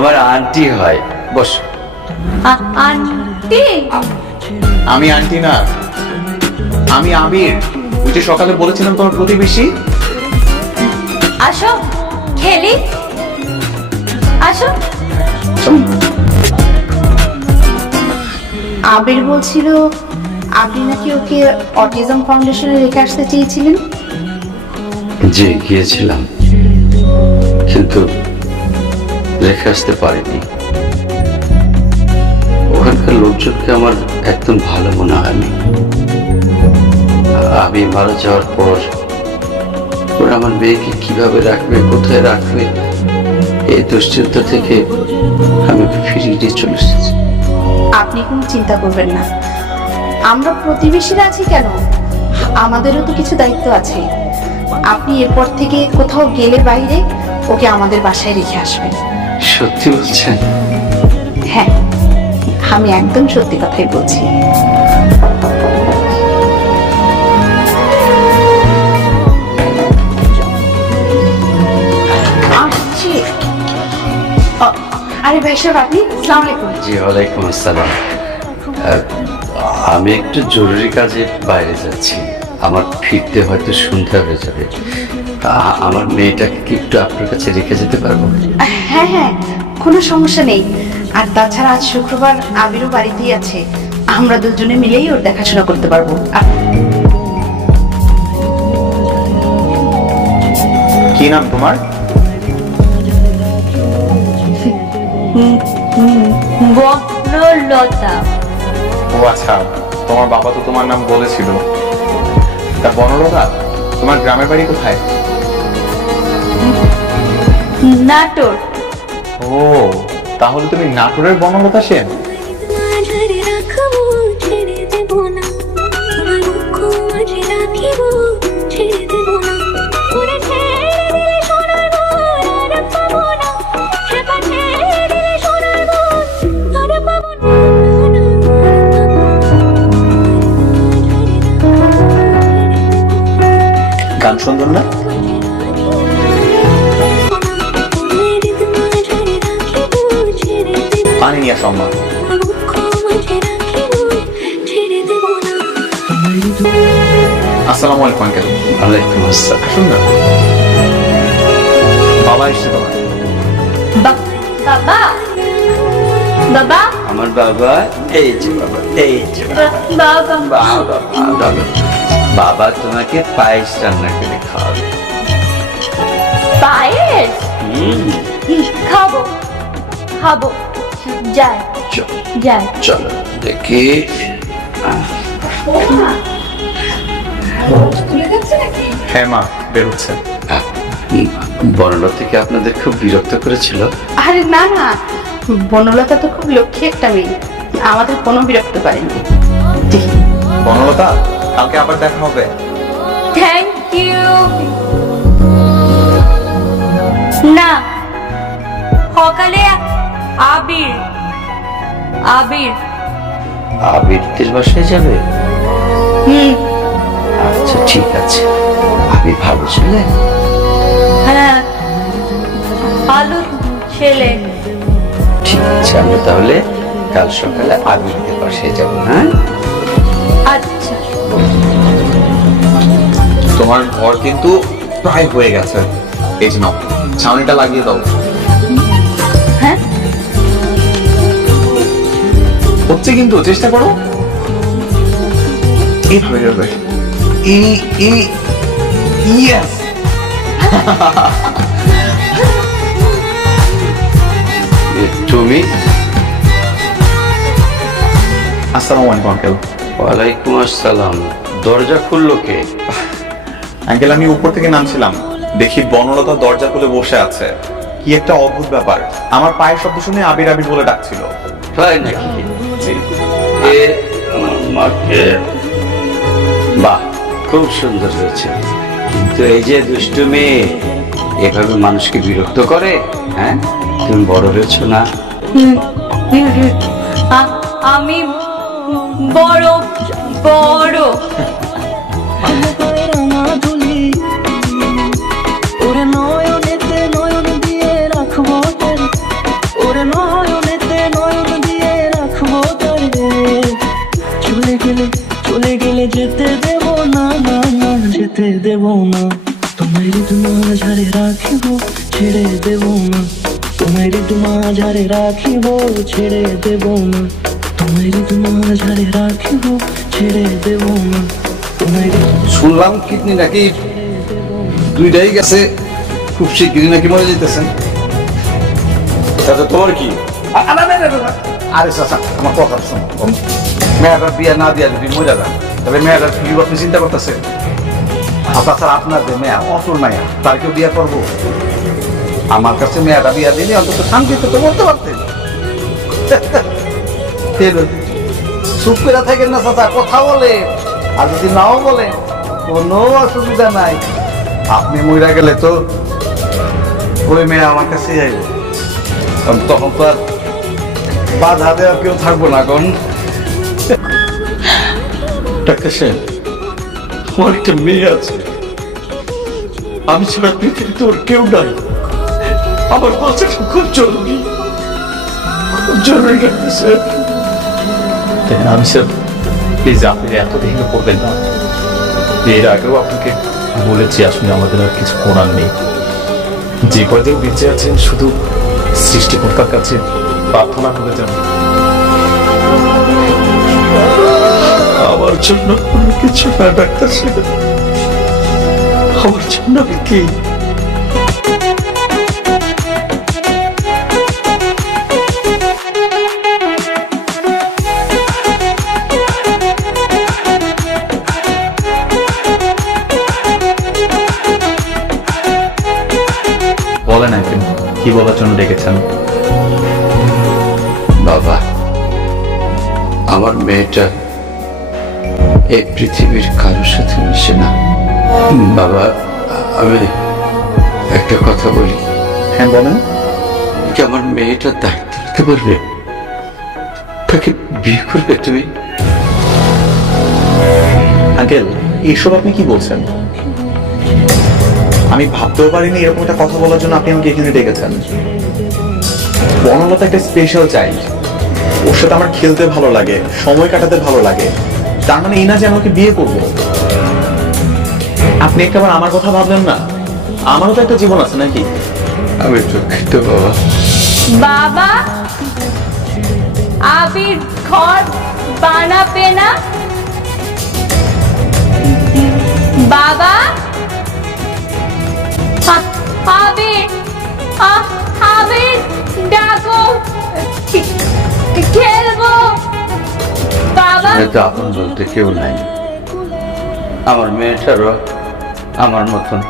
তোমার আন্টি হয়। বস। আন্টি? আমি আন্টি না, আমি আবির, ওই যে সকালে বলেছিলাম তোমার প্রতিবেশী। আসো খেলি, আসো। আবির বলছিল আপনি নাকি ওকে অটিজম ফাউন্ডেশনে রেখে আসতে চেয়েছিলেন। জি গিয়েছিলাম, কিন্তু রেখে আসতে পারিনি। ওখানকার লোকজনকে আমার একদম ভালো মনে হয়নি। আমি মারা যাওয়ার পর ওরা আমার মেয়েকে কিভাবে রাখবে, কোথায় রাখবে, এই দুশ্চিন্তা থেকে আমি ফিরিয়ে নিয়ে চলে এসেছি। আপনি কোনো চিন্তা করবেন না, আমরা প্রতিবেশীরা আছি কেন, আমাদেরও তো কিছু দায়িত্ব আছে। আপনি এরপর থেকে কোথাও গেলে বাইরে ওকে আমাদের বাসায় রেখে আসবেন। সত্যি বলছেন? হ্যাঁ, আমি একদম সত্যি কথাই বলছি। আসছি। আরে ভাই সাহেব, আপনি? আসসালামু আলাইকুম। জি ওয়ালাইকুম আসসালাম। আমি একটু জরুরি কাজে বাইরে যাচ্ছি, আমার ফিরতে হয়তো সন্ধ্যা হয়ে যাবে। আমার মেয়েটাকে কি একটু আপনার কাছে রেখে যেতে পারবো? হ্যাঁ হ্যাঁ, কোনো সমস্যা নেই। আর তাছাড়া আজ শুক্রবার, আবিরও বাড়িতেই আছে, আমরা দুজনে মিলেই ওর দেখাশোনা করতে পারবো। কি নাম তোমার? বনলতা। ও আচ্ছা, তোমার বাবা তো তোমার নাম বলেছিল। তা বনলতা, তোমার গ্রামের বাড়ি কোথায়? নাটোর। ও, তাহলে তুমি নাটোরের বনলতা সেন? গান সুন্দর না? পানি নিয়ে সম্মান। আসসালামু আলাইকুম আঙ্কেল। ওয়ালাইকুম আসসালাম। আসুন না, বাবা এসছে তোমার। বাবা, বাবা, আমার বাবা এই যে বাবা, এই যে বাবা, বাবা, বাবা, বাবা তোমাকে পায়েস রান্না করে খাওয়াবে। পায়েস? খাবো খাবো, যাই যাই। চলো দেখি। হ্যাঁ মা, বের হচ্ছে। বনলতা থেকে আপনাদের খুব বিরক্ত করেছিল? আরে না না, বনলতা তো খুব লক্ষ্মী একটা মেয়ে, আমাদের কোনো বিরক্ত করেনি। বনলতা, কালকে আবার দেখা হবে। Thank you. না, সকালে আবির আবির আবিরদের বাসায় যাবে? আচ্ছা ঠিক আছে, আমি ভালো ছেলে। হ্যাঁ, ভালো ছেলে। ঠিক আছে, আমরা তাহলে কাল সকালে আবিরদের বাসায় যাবো। হ্যাঁ আচ্ছা। তোমার ঘর কিন্তু প্রায় হয়ে গেছে, এই যে নাও, ছাউনিটা লাগিয়ে দাও। হ্যাঁ, হচ্ছে কিন্তু, চেষ্টা করো। এইভাবে যাবে। ইয়েস। তুমি? আসসালামু আলাইকুম আঙ্কেল। ওয়ালাইকুম আসসালাম। দরজা খুললো কে? আঙ্কেল, আমি উপর থেকে নামছিলাম, দেখি বনলতা দরজা খুলে বসে আছে। কি একটা অদ্ভুত ব্যাপার, আমার পায়ের শব্দ শুনে আবির আবির বলে ডাকছিল। তাই নাকি? জি। এ আমার মাকে। বাহ, খুব সুন্দর হয়েছে, কিন্তু এই যে দুষ্টু মেয়ে এভাবে মানুষকে বিরক্ত করে। হ্যাঁ, তুমি বড় হয়েছো না? আমি বড় বড়। ওরে নয়নেতে নয়ন দিয়ে রাখবো, ওরে দেব না, তোমায় ঋতু মাঝারে রাখিব, ছেড়ে দেব না, তোমায় ঋতু মাঝারে রাখিব, ছেড়ে দেব না, তোমায় ঋতু মাঝারে রাখিব, ছেড়ে দেব না, তোমায় শুনলাম কিডনি নাকি দুইটাই গেছে, খুব শিগগিরই নাকি মরে যেতেছেন। তোমার কি? আরে চাচা আমার কথা শোনো, মেয়েটার বিয়ে না দিয়া যদি মরে যান তাহলে মেয়েটার কি আপনি চিন্তা করতেছেন? তাছাড়া আপনার যে মেয়া অসুর মায়া তার কেউ বিয়ে করবো? আমার কাছে মেয়েটা বিয়া দিলে অন্তত শান্তিতে তো বলতে পারতেন। চুপ করে থাকেন না চাচা, কথা বলে, আর যদি নাও বলে কোনো অসুবিধা নাই। আপনি মইরা গেলে তো ওই মেয়ে আমার কাছে আইব, তখন তো আর বাধা দেওয়া কেউ থাকবো না। কোন ডাক্তার সাহেব, আমার একটা মেয়ে আছে, আমি ছাড়া পৃথিবীতে ওর কেউ নাই। আমার বাচ্চাটা খুব জরুরি, খুব জরুরি ডাক্তার সাহেব। আমি স্যার প্লিজ আপনি এত ভেঙে পড়বেন না। এর আগেও আপনাকে বলেছি আসলে আমাদের আর কিছু করার নেই। যে কয়দিন বেঁচে আছেন শুধু সৃষ্টিকর্তার কাছে প্রার্থনা করে যান, আমার জন্য কোনো কিছু না ডাক্তার সাহেব, আমার জন্য কি? বলেন এখন কি বলার জন্য ডেকেছেন? বাবা, আমার মেয়েটা এই পৃথিবীর কারোর সাথে মিশে না। বাবা, আমি একটা কথা বলি। হ্যাঁ বলেন। কি আমার মেয়েটার দায়িত্ব নিতে পারবে? তাকে বিয়ে করবে তুমি? আঙ্কেল, এইসব আপনি কি বলছেন? আমি ভাবতেও পারিনি এরকম একটা কথা বলার জন্য আপনি আমাকে এখানে ডেকেছেন। বনলতা একটা স্পেশাল চাইল্ড, ওর সাথে আমার খেলতে ভালো লাগে, সময় কাটাতে ভালো লাগে, তার মানে এই না যে আমাকে বিয়ে করবো। আপনি একটাবার আমার কথা ভাবলেন না? আমারও তো একটা জীবন আছে নাকি? আমি দুঃখিত বাবা। বাবা, আবির ঘর বানাবে না? বাবা, আবির, আবির ডাকো, খেলবো। বাবা, তো আপন বলতে কেউ নাই। আমার মেয়েটারও আমার মতন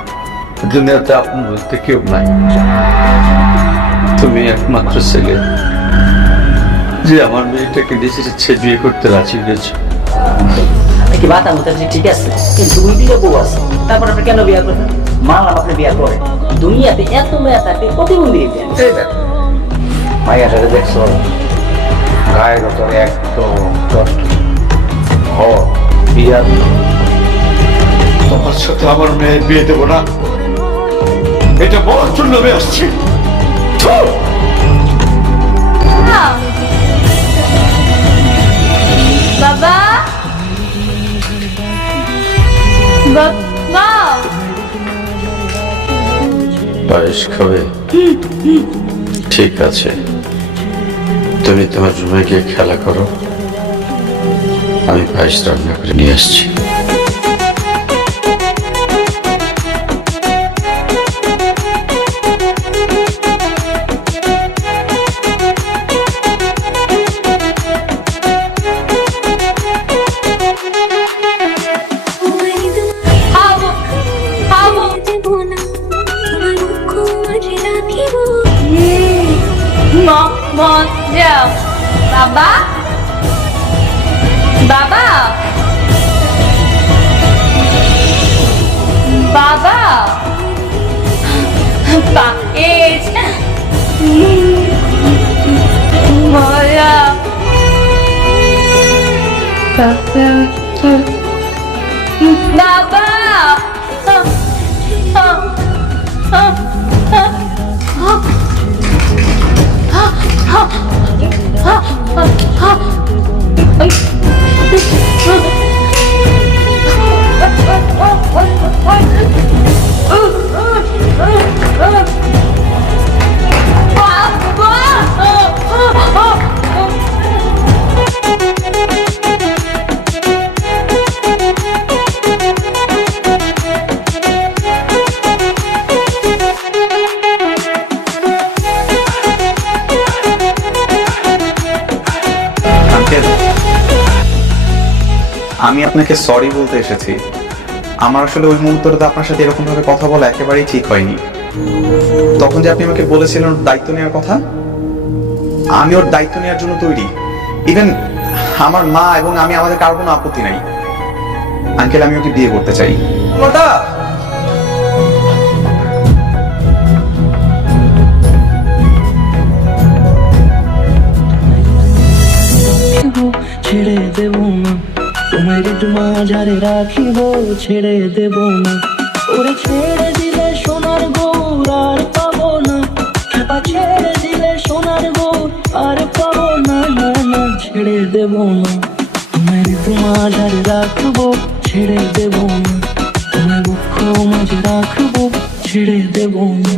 দুনিয়াতে আপন বলতে কেউ নাই। তুমি একমাত্র ছেলে যে আমার মেয়েটাকে নিজের ইচ্ছে বিয়ে করতে রাজি হয়েছে। কি বাতা মতো ঠিক আছে, কিন্তু দুই দিকে বউ আছে, তারপর আপনি কেন বিয়ে করবেন? মানলাম আপনি বিয়ে করে, দুনিয়াতে এত মেয়ে থাকতে প্রতিবন্ধী মাইয়াটাকে দেখছো, গায়ে গত একদম কষ্ট। বিয়ার তোমার সাথে আমার মেয়ের বিয়ে দেবো না, এটা বলার জন্য আমি আসছি। বাবা, বাবা, পায়েস খাবে? ঠিক আছে, তুমি তোমার রুমে গিয়ে খেলা করো, আমি পায়েস রান্না করে নিয়ে আসছি। মজা। বাবা, বাবা, বাবা, পায়েস মজা। বাবা, আমি আপনাকে সরি বলতে এসেছি। আমার আসলে ওই মুহূর্তটাতে আপনার সাথে এরকম ভাবে কথা বলা একেবারেই ঠিক হয়নি। তখন যে আপনি আমাকে বলেছিলেন ওর দায়িত্ব নেওয়ার কথা, আমি ওর দায়িত্ব নেওয়ার জন্য তৈরি। ইভেন আমার মা এবং আমি, আমাদের কারো কোনো আপত্তি নাই। আঙ্কেল, আমি ওকে বিয়ে করতে চাই। ছেড়ে দেব না তোমার মাঝারে রাখিব, ছেড়ে দেব না। ওরে ছেড়ে দিলে সোনার গৌর আর পাবো না, খেপা ছেড়ে দিলে সোনার গৌর আর পাবো না। না না, ছেড়ে দেব না তোমার মাঝারে রাখবো, ছেড়ে দেব না। তোমার বুক মাঝে রাখবো, ছেড়ে দেব না।